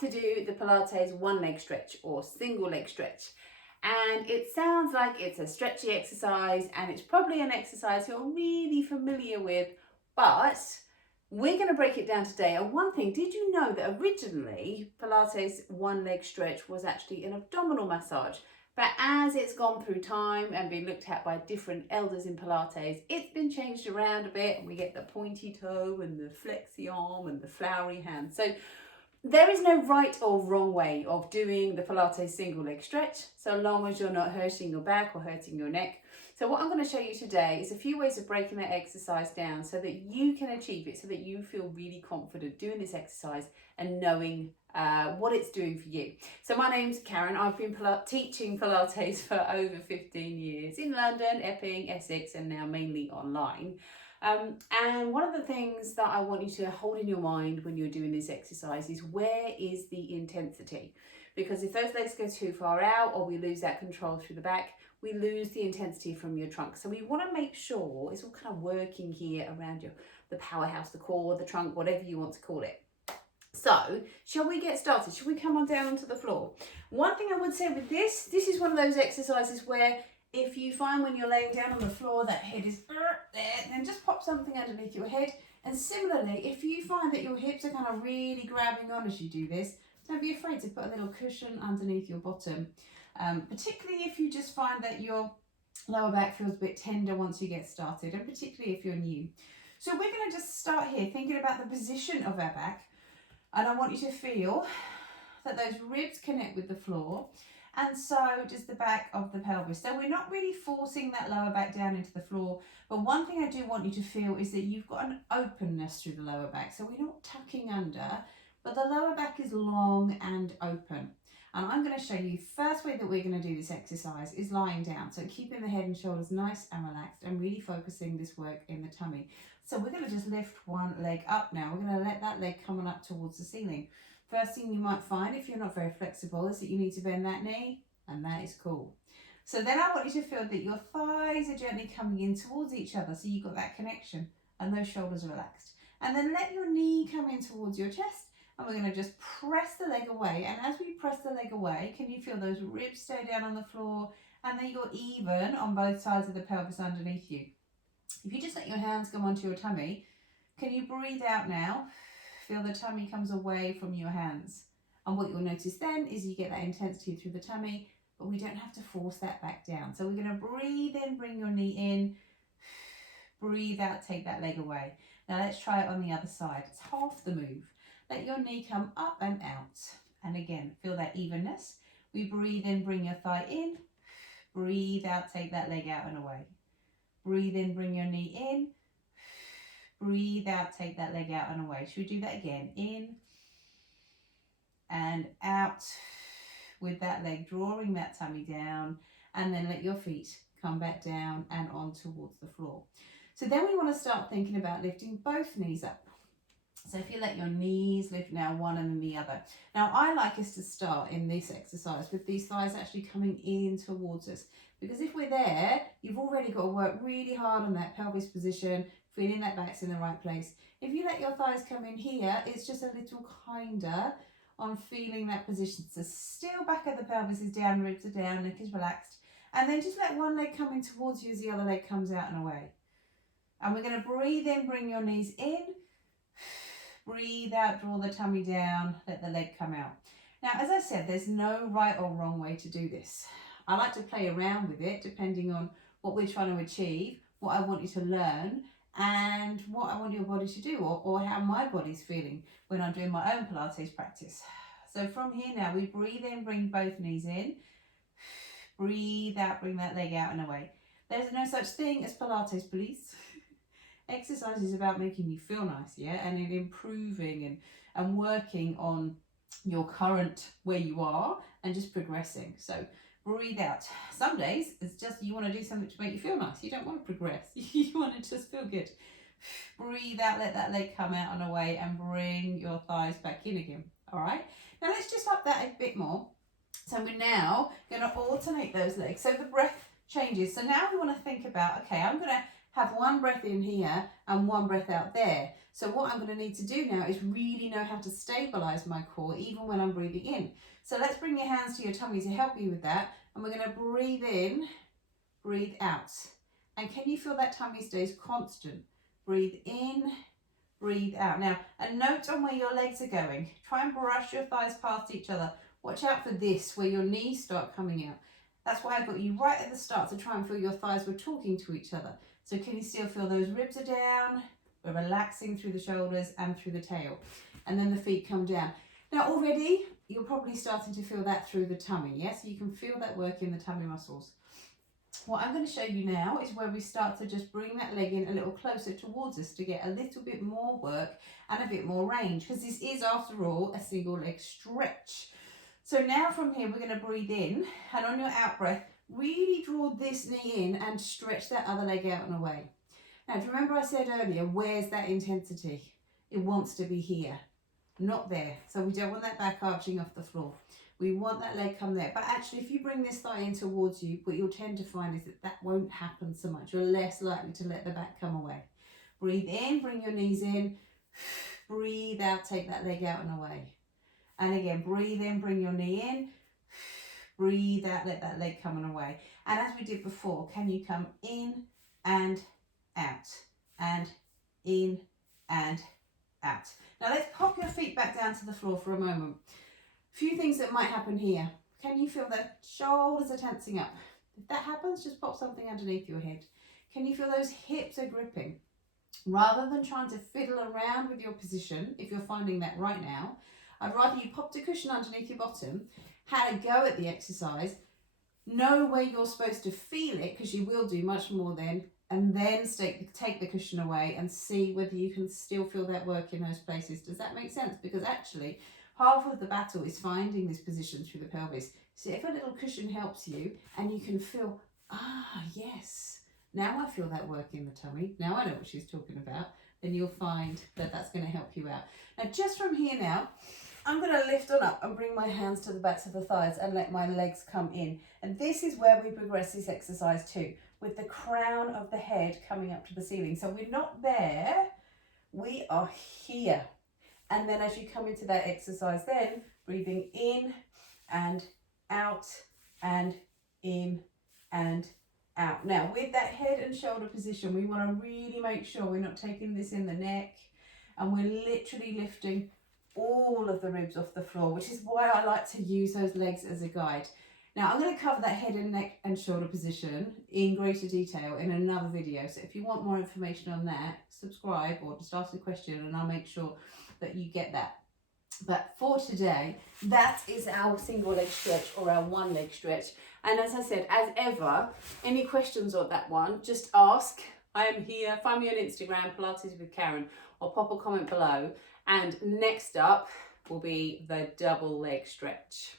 to do the Pilates one leg stretch or single leg stretch. And it sounds like it's a stretchy exercise, and it's probably an exercise you're really familiar with, but we're going to break it down today. And one thing, did you know that originally Pilates one leg stretch was actually an abdominal massage? But as it's gone through time and been looked at by different elders in Pilates, it's been changed around a bit, and we get the pointy toe and the flexi arm and the flowery hand. So there is no right or wrong way of doing the Pilates single leg stretch, so long as you're not hurting your back or hurting your neck. So what I'm going to show you today is a few ways of breaking that exercise down so that you can achieve it, so that you feel really confident doing this exercise and knowing what it's doing for you. So my name's Karen. I've been teaching Pilates for over 15 years in London, Epping, Essex, and now mainly online. And one of the things that I want you to hold in your mind when you're doing this exercise is, where is the intensity? Because if those legs go too far out, or we lose that control through the back, we lose the intensity from your trunk. So we want to make sure it's all kind of working here around the powerhouse, the core, the trunk, whatever you want to call it. So shall we get started? Shall we come on down onto the floor? One thing I would say with this is one of those exercises where if you find when you're laying down on the floor that head is there, then just pop something underneath your head. And similarly, if you find that your hips are kind of really grabbing on as you do this, don't be afraid to put a little cushion underneath your bottom. Particularly if you just find that your lower back feels a bit tender once you get started, and particularly if you're new. So we're going to just start here thinking about the position of our back, and I want you to feel that those ribs connect with the floor, and so does the back of the pelvis. So we're not really forcing that lower back down into the floor, but one thing I do want you to feel is that you've got an openness through the lower back. So we're not tucking under, but the lower back is long and open. And I'm going to show you, first way that we're going to do this exercise is lying down. So keeping the head and shoulders nice and relaxed, and really focusing this work in the tummy. So we're going to just lift one leg up now. We're going to let that leg come on up towards the ceiling. First thing you might find, if you're not very flexible, is that you need to bend that knee, and that is cool. So then I want you to feel that your thighs are gently coming in towards each other, so you've got that connection, and those shoulders are relaxed. And then let your knee come in towards your chest, and we're going to just press the leg away. And as we press the leg away, can you feel those ribs stay down on the floor, and then you're even on both sides of the pelvis underneath you. If you just let your hands go onto your tummy, can you breathe out now? Feel the tummy comes away from your hands. And what you'll notice then is you get that intensity through the tummy, but we don't have to force that back down. So we're going to breathe in, bring your knee in, breathe out, take that leg away. Now let's try it on the other side. It's half the move. Let your knee come up and out. And again, feel that evenness. We breathe in, bring your thigh in, breathe out, take that leg out and away. Breathe in, bring your knee in, breathe out, take that leg out and away. Should we do that again? In and out with that leg, drawing that tummy down, and then let your feet come back down and on towards the floor. So then we want to start thinking about lifting both knees up. So if you let your knees lift now, one and then the other. Now I like us to start in this exercise with these thighs actually coming in towards us, because if we're there, you've already got to work really hard on that pelvis position, feeling that back's in the right place. If you let your thighs come in here, it's just a little kinder on feeling that position. So still back of the pelvis is down, ribs are down, neck is relaxed. And then just let one leg come in towards you as the other leg comes out and away. And we're going to breathe in, bring your knees in. Breathe out, draw the tummy down, let the leg come out. Now, as I said, there's no right or wrong way to do this. I like to play around with it depending on what we're trying to achieve, what I want you to learn, and what I want your body to do, or how my body's feeling when I'm doing my own Pilates practice. So from here now, we breathe in, bring both knees in. Breathe out, bring that leg out and away. There's no such thing as Pilates police. Exercise is about making you feel nice, yeah, and in improving and working on your current where you are and just progressing. So breathe out. Some days it's just you want to do something to make you feel nice. You don't want to progress. You want to just feel good. Breathe out, let that leg come out and away, and bring your thighs back in again. All right. Now let's just up that a bit more. So we're now going to alternate those legs. So the breath changes. So now we want to think about, okay, I'm going to have one breath in here and one breath out there. So what I'm going to need to do now is really know how to stabilize my core even when I'm breathing in. So let's bring your hands to your tummy to help you with that. And we're going to breathe in, breathe out. And can you feel that tummy stays constant? Breathe in, breathe out. Now, a note on where your legs are going. Try and brush your thighs past each other. Watch out for this, where your knees start coming out. That's why I got you right at the start to try and feel your thighs were talking to each other. So can you still feel those ribs are down? We're relaxing through the shoulders and through the tail. And then the feet come down. Now already, you're probably starting to feel that through the tummy, yes? You can feel that work in the tummy muscles. What I'm going to show you now is where we start to just bring that leg in a little closer towards us to get a little bit more work and a bit more range, because this is, after all, a single leg stretch. So now from here, we're going to breathe in, and on your out breath, really draw this knee in and stretch that other leg out and away. Now, do you remember I said earlier, where's that intensity? It wants to be here, not there. So we don't want that back arching off the floor. We want that leg come there. But actually, if you bring this thigh in towards you, what you'll tend to find is that won't happen so much. You're less likely to let the back come away. Breathe in, bring your knees in. Breathe out, take that leg out and away. And again, breathe in, bring your knee in. Breathe out, let that leg come and away. And as we did before, can you come in and out, and in and out. Now let's pop your feet back down to the floor for a moment. A few things that might happen here. Can you feel the shoulders are tensing up? If that happens, just pop something underneath your head. Can you feel those hips are gripping? Rather than trying to fiddle around with your position, if you're finding that right now, I'd rather you popped a cushion underneath your bottom, had a go at the exercise, know where you're supposed to feel it, because you will do much more then, and then take the cushion away and see whether you can still feel that work in those places. Does that make sense? Because actually, half of the battle is finding this position through the pelvis. So if a little cushion helps you and you can feel, yes, now I feel that work in the tummy, now I know what she's talking about, then you'll find that that's going to help you out. Now, just from here now, I'm going to lift on up and bring my hands to the backs of the thighs and let my legs come in. And this is where we progress this exercise too, with the crown of the head coming up to the ceiling. So we're not there, we are here. And then as you come into that exercise then, breathing in and out and in and out. Now with that head and shoulder position, we want to really make sure we're not taking this in the neck, and we're literally lifting all of the ribs off the floor, which is why I like to use those legs as a guide. Now I'm going to cover that head and neck and shoulder position in greater detail in another video. So if you want more information on that, subscribe or just ask a question and I'll make sure that you get that. But for today, that is our single leg stretch or our one leg stretch. And as I said, as ever, any questions on that one, just ask. I am here. Find me on Instagram, Pilates with Karen, or pop a comment below. And next up will be the double leg stretch.